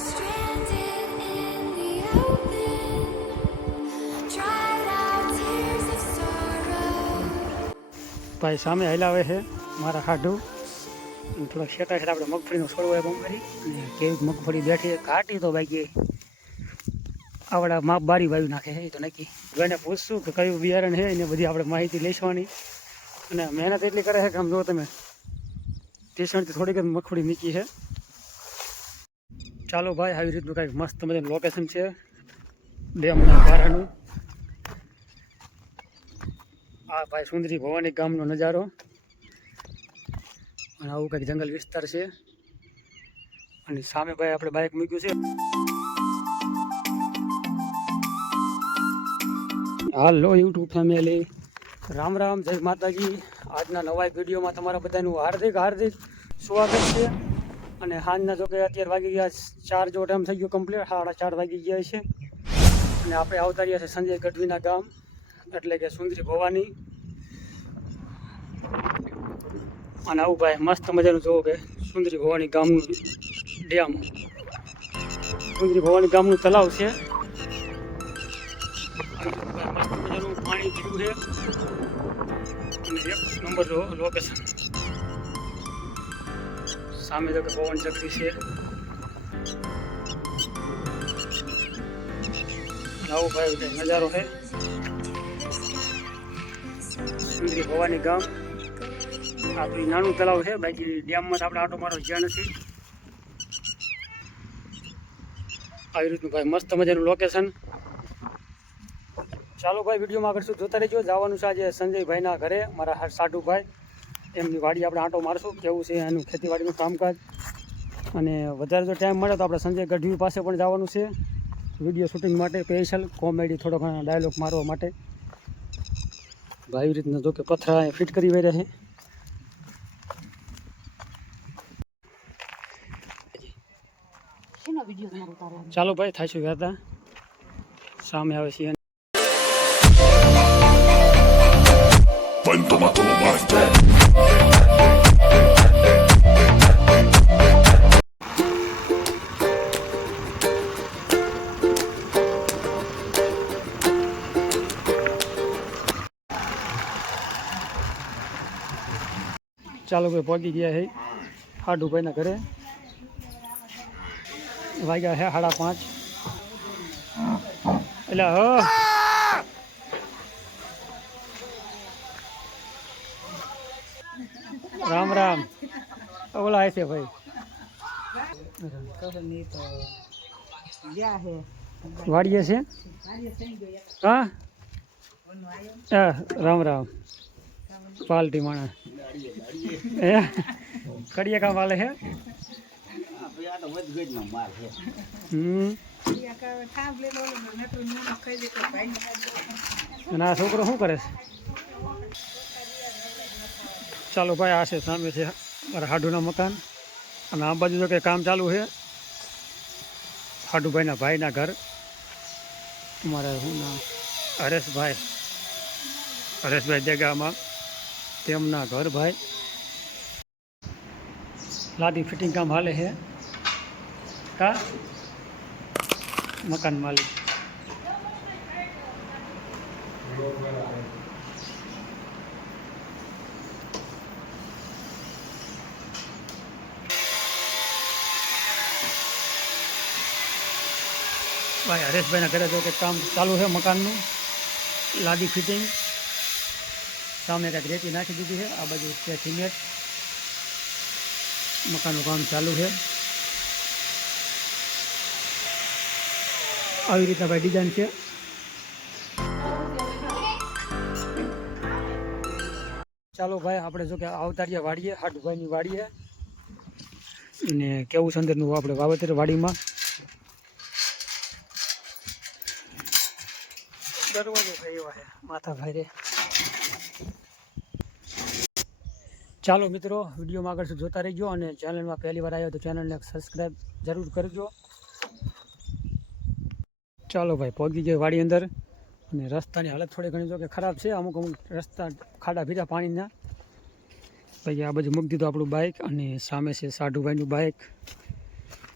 Stranded in the open, dried out tears of sorrow. ભાઈ સામે હલાવે છે મારા હાડું અને થોડાક શેટા છે આપણે મગફળીનો છોડવો એ મગફળી અને કેવી મગફળી બેઠી ઘાટી તો બાકી આવડા માપ બારી વાવી નાખે છે એ તો નક્કી. એને પૂછશું કે કયું બિયારણ છે એને બધી આપણે માહિતી લેવાની અને મહેનત એટલી કરે છે કે આમ જો તમે ટેશનથી થોડીક જ મગફળી નીકળી છે. ચાલો ભાઈ આવી રીતનું કાંઈક મસ્ત મજાનું લોકેશન છે ડેમના બારાનું. આ ભાઈ સુંદરી ભવાની ગામનો નજારો અને આવું કંઈક જંગલ વિસ્તાર છે અને સામે ભાઈ આપણે બાઇક મૂક્યું છે. હાલો યુટ્યુબ ફેમિલી, રામ રામ, જય માતાજી. આજના નવા વિડીયોમાં તમારા બધાનું હાર્દિક હાર્દિક સ્વાગત છે. અને સાંજના જો કે અત્યારે વાગી ગયા 4 જો ટાઈમ થઈ ગયો કમ્પ્લીટ, 4:30 વાગી ગયા છે અને આપણે આવતા રહ્યા છે સંજય ગઢવીના ગામ એટલે કે સુંદરી ભવાની. અને આવું ભાઈ મસ્ત મજાનું જોવો કે સુંદરી ભવાની ગામનું ડેમ, સુંદરી ભવાની ગામનું તલાવ છે. મસ્ત મજાનું પાણી પીવું છે અને 1 નંબર લોકેશન. સામે જો કે પવન ચક્રી છે. આવું ભાઈ નજારો છે સુંદરી ભવાની ગામ. આપણું નાનું તલાવ છે, બાકી ડેમમાં તો આપણે આટો મારો જ્યાં નથી. આવી રીતનું ભાઈ મસ્ત મજાનું લોકેશન. ચાલો ભાઈ વિડીયોમાં આગળ શું જોતા રહેજો. જવાનું છે આજે સંજયભાઈના ઘરે, મારા સાઢુભાઈ, એમની વાડી આપણે આંટો મારશું, કેવું છે એનું ખેતીવાડીનું કામકાજ. અને વધારે જો ટાઈમ મળે તો આપણે સંજય ગઢવી પાસે પણ જવાનું છે વિડીયો શૂટિંગ માટે, સ્પેશિયલ કોમેડી થોડો ઘણા ડાયલોગ મારવા માટે. ભાઈ રીતના જો કે પથરા ફિટ કરી રહ્યા છે. ચાલો ભાઈ થાશું ગયા સામે આવે છે. ચાલો ભાઈ પહોંચી ગયા છે હાડુભાઈના ઘરે. વાગ્યા છે 5:30. એટલે રામ રામ. ઓલા છે ભાઈ વાડીએ છે. હા રામ રામ. પાલટી માણા કડિયા કામ વાલે છે. અને આ છોકરો શું કરે છે? ચાલો ભાઈ આ છે સામે છે મારા હાડુના મકાન અને આ બાજુ જો કે કામ ચાલુ છે હાડુભાઈના ભાઈના ઘર. મારા શું નામ? હરેશભાઈ જગામાં તેમના ઘર ભાઈ. લાદી ફિટિંગ કામ હાલે છે. કા મકાન માલિક ભાઈ હરેશભાઈના ઘરે જો કે કામ ચાલુ છે મકાનનું, લાદી ફિટિંગ. સામે કંઈક રેતી નાખી દીધી છે, આ બાજુ છે સિમેન્ટ. મકાનનું કામ ચાલુ છે. આવી રીતના ભાઈ ડિઝાઇન છે. ચાલો ભાઈ આપણે જો કે આવતારીયા વાડીએ, હાડુભાઈની વાડીએ, અને કેવું છે અંદરનું આપણે વાવેતર વાડીમાં. દરવાજો ભાઈ એવા છે માથા ભાઈ રે. ચાલો મિત્રો વિડીયોમાં આગળ જોતા રહીજો અને ચેનલમાં પહેલી વાર આવ્યો તો ચેનલને સબસ્ક્રાઈબ જરૂર કરજો. ચાલો ભાઈ પહોંચી જાય વાડી અંદર અને રસ્તાની હાલત થોડી ઘણી જો કે ખરાબ છે. અમુક રસ્તા ખાડા ભીડા પાણીના. પછી આ બાજુ મૂકી દીધું આપણું બાઇક અને સામે છે સાઢુભાઈનું બાઇક.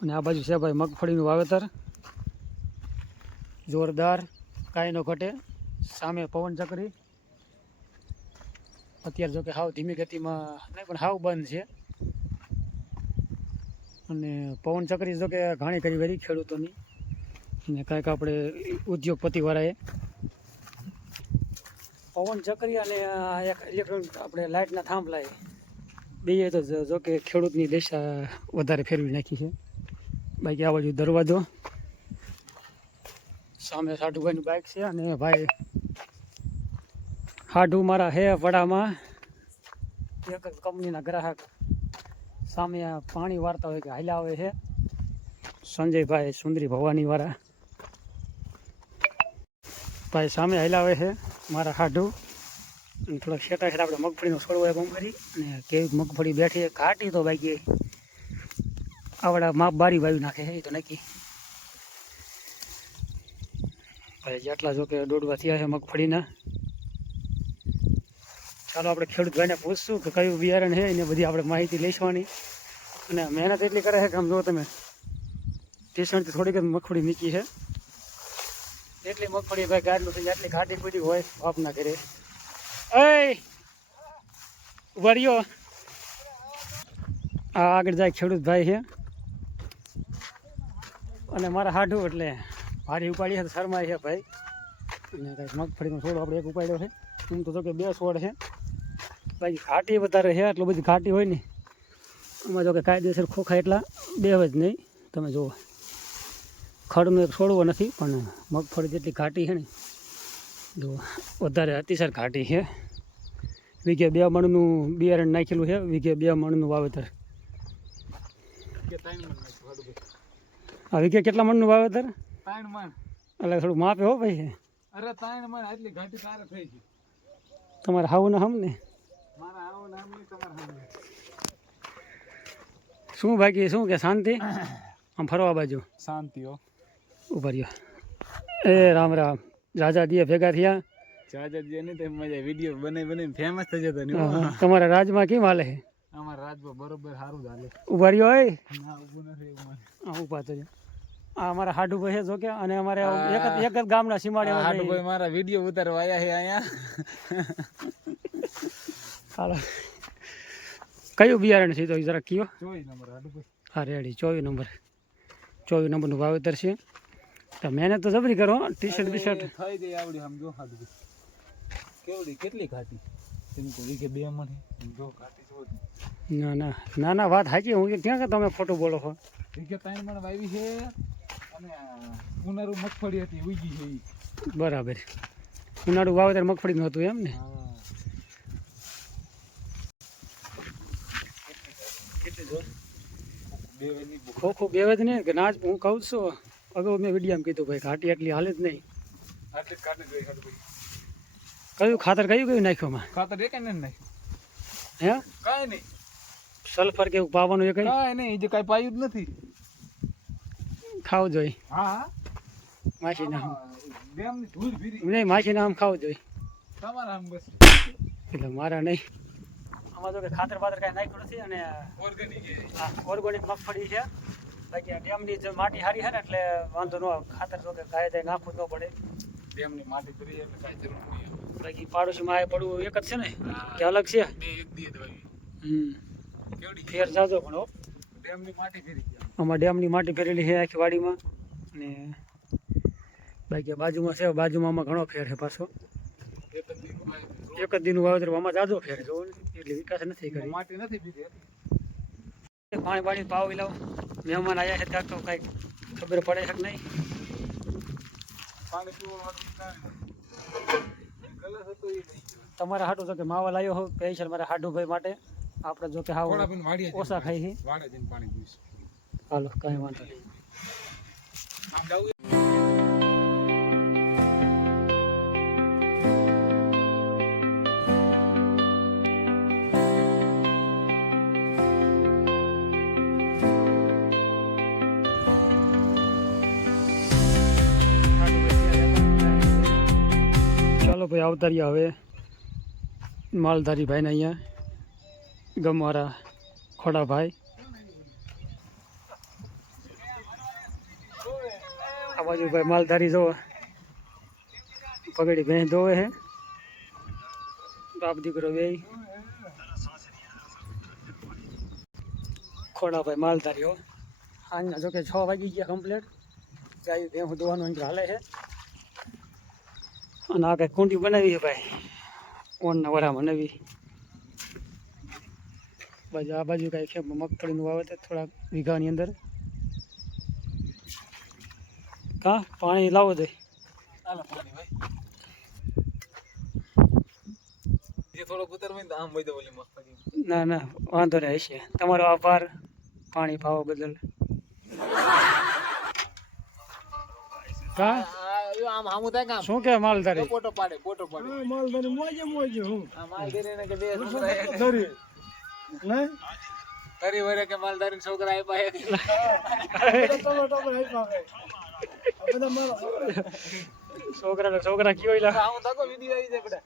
અને આ બાજુ છે ભાઈ મગફળીનું વાવેતર જોરદાર, કાંઈ ન ઘટે. સામે પવન ચક્રી અત્યારે જો કે હાવ ધીમી ગતિમાં નહીં પણ હાવ બંધ છે. અને પવન ચક્રી જો કે ઘણી કરી વેરી ખેડૂતોની અને કાંઈક આપણે ઉદ્યોગપતિવાળાએ પવન ચક્રી અને એક ઇલેક્ટ્રોનિક આપણે લાઇટના થાંભલા બેએ તો જો કે ખેડૂતની દિશા વધારે ફેરવી નાખી છે. બાકી આ બાજુ દરવાજો, સામે સાઢુભાઈનું બાઇક છે. અને ભાઈ સાઢુ મારા હે વડામાં એક જ કંપનીના ગ્રાહક સામે આ પાણી વાળતા હોય કે હાલ્યા આવે છે. સંજયભાઈ સુંદરી ભવાનીવાળા ભાઈ સામે હાલ્યા આવે છે મારા સાઢુ. અને થોડાક શેટા શેટા આપણે મગફળીનો છોડવો એ બમરી અને કેવી મગફળી બેઠી ઘાટી તો બાકી આવડા માપ બારી વાવી નાખે છે એ તો નક્કી. ભાઈ જેટલા જો કે દોડવા થયા છે મગફળીના. ચાલો આપણે ખેડૂત ભાઈને પૂછશું કે કયું બિયારણ છે એને બધી આપણે માહિતી લઈશવાની. અને મહેનત એટલી કરે છે કે આમ જો તમે ટેશનથી થોડીક જ મગફળી નીચી છે એટલી મગફળી ભાઈ ગાડલું થઈ આટલી ઘાટી પીડી હોય બાપના ઘરે. ઓય ઉભા રહ્યો, આ આગળ જાય ખેડૂત ભાઈ છે અને મારા હાડું એટલે ભારી ઉપાડી છે શરમાય છે ભાઈ. અને કંઈક મગફળીનો છોડ આપણે એક ઉપાડ્યો છે. એમ તો કે 2 છોડ છે બાકી ઘાટી વધારે છે. આટલું બધી ઘાટી હોય ને એમાં જો કે કાયદેસર ખોખા એટલા બેવ જ નહીં. તમે જુઓ ખડનું એક છોડવો નથી પણ મગફળી જેટલી ઘાટી છે ને જો વધારે અતિશય ઘાટી છે. વીઘે 2 મણનું બિયારણ નાખેલું છે, વીઘે 2 મણનું વાવેતર. આ વીઘે કેટલા મણનું વાવેતર? 3 મણ. એટલે થોડું માપે હો ભાઈ. અરે 3 મણ એટલી ઘાટી તારે થઈ ગઈ. તમારે હાવું ના હમ ને મારા આવું નામ નહીં તમારા સામે. શું બાકી શું કે શાંતિ? આમ ફરવા બાજુ શાંતિ હો. ઉભા રહ્યો. એ રામ રામ. રાજા દિયા ભેગા થયા. ચાચા જે નહીં તો મજા વિડીયો બનાવીને ફેમસ થઈ જતો ને. તમારા રાજમાં કેમ હાલે છે? અમારા રાજમાં બરોબર સારું ચાલે. ઉભા રહ્યો હોય. ના ઊભું નથી એવું. હા ઉભા તો આ અમારા હાડુભાઈ છે જો કે. અને અમારે એક જ ગામના સીમાડે હાડુભાઈ મારા વિડીયો ઉતારવા આવ્યા છે અહીંયા. હાલો કયું બિયારણ છે તો જરા કયો? 24 નંબર હાડુભાઈ. હા રેડી 24 નંબરનું વાવેતર છે. તો મહેનત તો જબરી કરો. ટી-શર્ટ બીશર્ટ થઈ જાય આવડી સમજો હાડુભાઈ. કેવડી કેટલી ઘાટી તેમ તો વીઘે 2 મણ જો ઘાટી જો. ના વાત સાચી. હું ક્યાં કે તમે ખોટું બોલો છો? વીઘે 3 મણ વાવી છે અને ઉનાળુ મગફળી હતી ઉગી છે ઈ. બરાબર. ઉનાળુ વાવેતર મગફળીનું હતું એમ ને? ખોખું બેવે જ નહીં કે ના જ. હું કહું છું અગાઉ મેં વિડીયામાં કીધું ભાઈ ઘાટી એટલી હાલે જ નહીં. કયું ખાતર કયું નાખ્યું માં? ખાતર એક ને નહીં. હે કાંઈ નહીં. સલ્ફર કેવું પાવાનું એ કઈ? કાંઈ નહીં. જે કાંઈ પાયું જ નથી. ખાવું જોઈએ. હા માછી નામ ડેમની ધૂળ ભીરી. નહીં, માછી નામ ખાવું જોઈએ. તમારા આમ બસ એટલે મારા નહીં. આમાં તો કે ખાતર બાતર કાંઈ નાખ્યું નથી. અને ઓર્ગેનિક ઓર્ગેનિક મગફળી છે. બાકી આ ડેમની જે માટી સારી છે ને એટલે વાંધો ન આવે. ખાતર તો કે ગાય થાય નાખવું જ ન પડે. ડેમની માટી ભરી એટલે કાંઈ જરૂર નહીં. બાકી પાડોશીમાં આ પડવું એક જ છે ને કે અલગ છે? બે એક દી દવાઈ કેવડી ફેર જાજો પણ હો. ડેમની માટી ભરી ગયા. આમાં ડેમની માટી ભરેલી છે આખી વાડીમાં. અને બાકી બાજુમાં છે, બાજુમાં આમાં ઘણો ફેર છે પાછો. એક જ દીનું વાવેતર આમાં જાજો ફેર જોવો ને. એટલે વિકાસ નથી કરી. માટી નથી ભીરી. પાણી પાણી પાવી લાવ. મહેમાન આવ્યા છે ત્યાં તો કાંઈક ખબર પડે છે કે નહીં? પાણી પીવાનું ગલસ હતો એ નહીં. તમારા હાટું તો કે માવા લાવ્યો હો સ્પેશિયલ મારા હાડુભાઈ માટે. આપણે જો કે હાવ ઓછા ખાઈ છે. વાડે જઈને પાણી પીશ. હાલો કાંઈ વાંધો નહીં. આમ જાવું. ચાલો ભાઈ આવતા રહ્યા હવે માલધારી ભાઈને અહીંયા ગમવારા ખોડાભાઈ. આ બાજુ ભાઈ માલધારી જોવે પગડી ભેંસ ધોવે છે બાપ દીકરો બે ખોડા ભાઈ માલધારી હો આજના જોકે 6 વાગી ગયા કમ્પ્લીટ ગાયું ભેંસ ધોવાનું અહીં હાલે છે અને આ કંઈક કુંડી બનાવી છે ભાઈ ઓનના વરામાં નવી બાજુ આ બાજુ કાંઈ છે મગફળીનું વાવેતર થોડાક વીઘાની અંદર કા પાણી લાવો દે હાલો પાણી ભાઈ જે થોડો ઉતર હોય ને આમ વઈ દો ઓલી મગફળી ના ના વાંધો નહીં હશે તમારો આભાર પાણી પાવા બદલ કા આમ હામું થાય કામ શું કે માલધારી ફોટો પાડે માલધારી મોજે મોજે હું આ માલધારી ને કે બે ધરી નહીં તરી વરે કે માલધારી છોકરા આપ્યા ટોમેટો પર આઈ પાવે આ બધા મારા છોકરા કયો લા આમ તાકો વિડિયો આવી જાય બેટા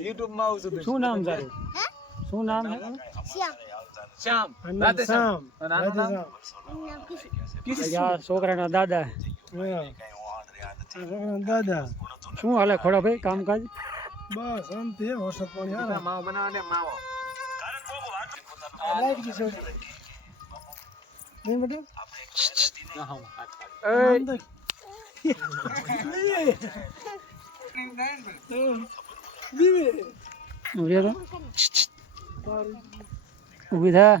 YouTube માં આવું છું શું નામ તારું શું નામ છે શ્યામ રાધે શ્યામ અને આનું નામ આ છોકરાના દાદા દાદા શું હાલે ખોડા ભાઈ કામકાજ બસ શાંતિ હે વરસાદ પાણી હારા માવો બનાવવા દે માવો લાઈટ કી છોડી નહીં બેટા ઊભી થા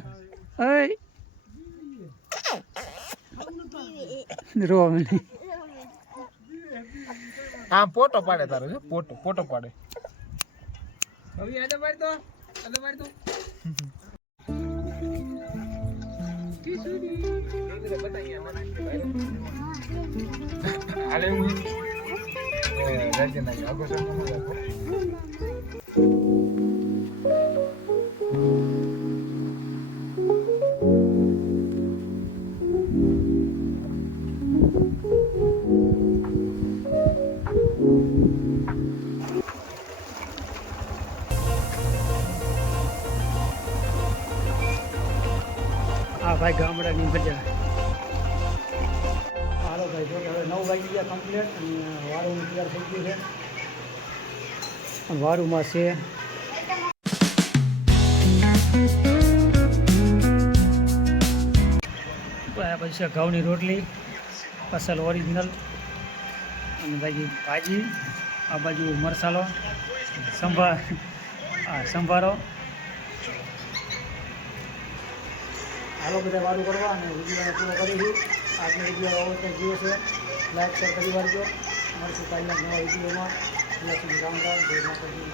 રો નહીં હા ફોટો પાડે તારો છે ફોટો પાડે હવે આદે માર તો અરે હું રાજ્ય ના આગળ હા ભાઈ ગામડાની મજા હાલો ભાઈ જો હવે 9 વાગી ગયા કમ્પ્લીટ અને વારું તૈયાર થઈ ગયું છે અને વારુંમાં છે આ પછી છે ઘઉંની રોટલી અસલ ઓરિજિનલ અને ભાજી આ બાજુ મરસાલો સંભારો હાલો બધા વારું કરવા અને વિડીયોને પૂરો કરીશું આજનો વિડીયો આવો કંઈક જીવો છે લાઈક શેર કરી વાળજો મળશું કાલના નવા વિડીયોમાં ત્યાં સુધી રામ રામ જય માતાજી